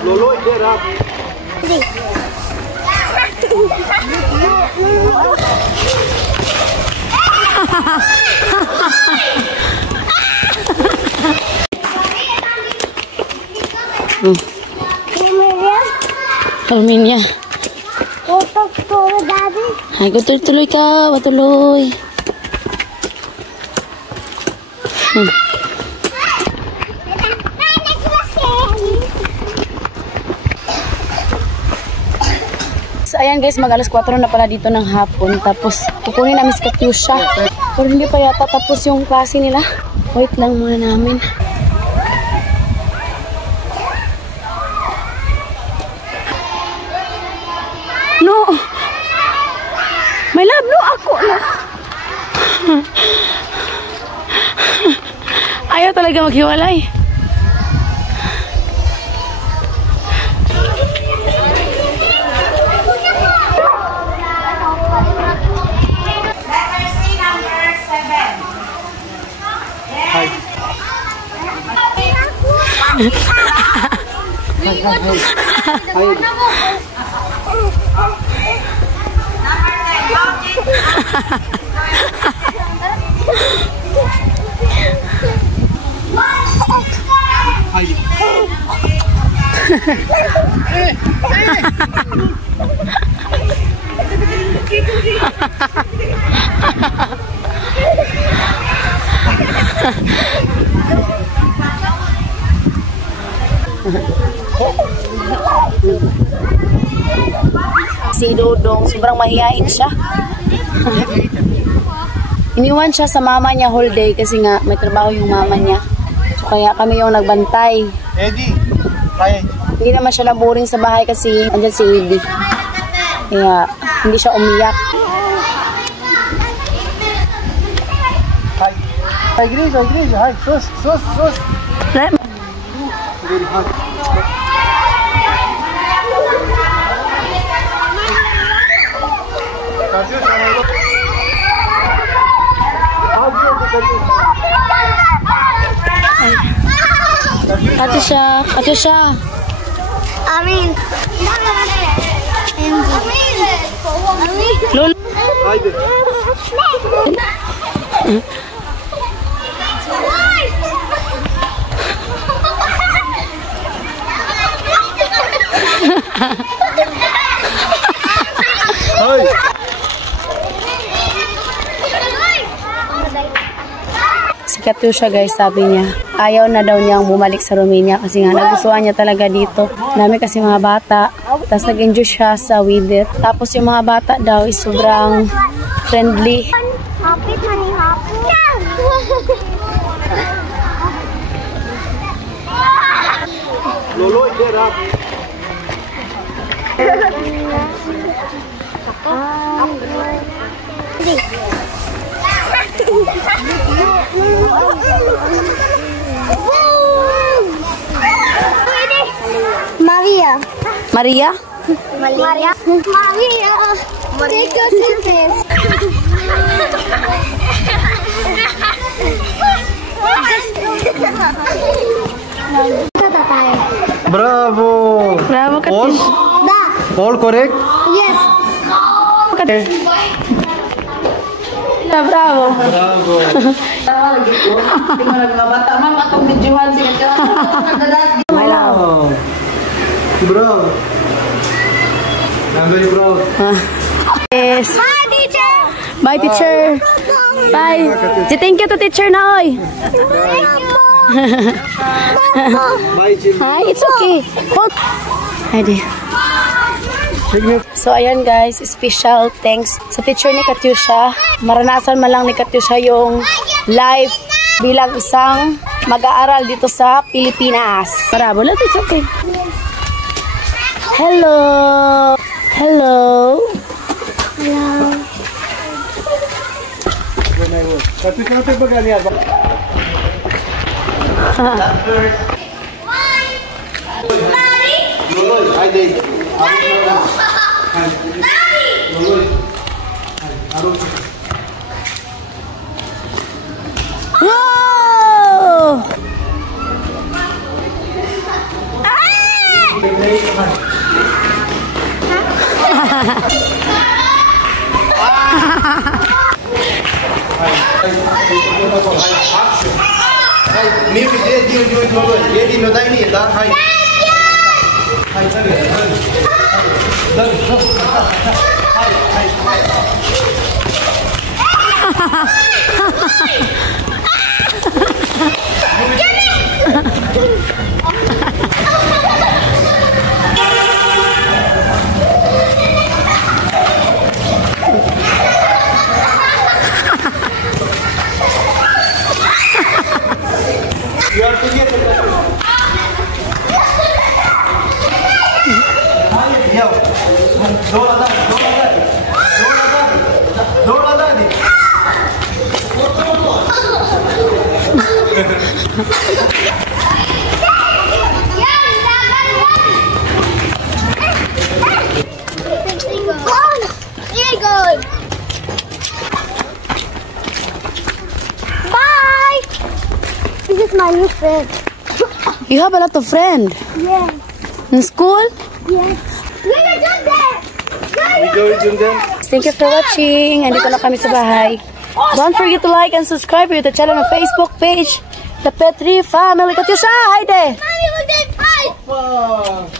Loloy, Gerard. Arminia. Ay, tuloy ka. Tuloy. So, ayan guys, mag alas 4 na pala dito ng hapon. Tapos, kukunin namin si Katyusha. Pero hindi pa yata tapos yung klase nila. Wait lang muna namin. No! My love, no! Ako na! Ayaw talaga maghiwalay. Si Dodong, sobrang mahihain siya. Iniwan siya sa mama niya whole day kasi nga may trabaho yung mama niya. So kaya kami yung nagbantay. Eddie, kaya. Hindi naman siya naboring sa bahay kasi andyan si Eddie. Kaya hindi siya umiyak. Hi. Hi, Gris. Hi, sus. Katyusha. Amin. Lol. Haydi. Hoy. Si Katyusha guys, sabi niya, ayaw na daw niyang bumalik sa Romania kasi nga nagustuhan niya talaga dito. Dami kasi mga bata. Tapos nag-enjoy siya sa with it. Tapos yung mga bata daw is sobrang friendly. Hapit man yung hapon. Loloy, Gerard. Maria. Maria? Maria. Take us in this. Bravo. Bravo, Paul? Katyusha. Da. Paul, correct? Yes. Bravo. Bravo. My love. Wow. Bravo. I'm very proud. Yes. Bye, teacher. Bye, teacher. Bye. Thank you to teacher na, oy. Bye, Jim. Hi, it's okay. Hold. Haydi. So, ayan guys, special thanks sa teacher ni Katyusha. Maranasan man lang ni Katyusha yung life bilang isang mag-aaral dito sa Pilipinas. Bravo, look, it's okay. Hello. Hello. Hello. Katyusha, natin ba ganyan? Loloy, hi, Dave. Wow! मी ये दिन होता ही नहीं है हाय हाय sir Bye. This is my new friend. You have a lot of friends Yes. in school. Yes. You're done there. We go with them. Thank you for watching. Andito na kami sa bahay. Don't forget to like and subscribe to the channel on Facebook page, The Petri Family. Katyusha, hi there. Mommy, we're going to fight.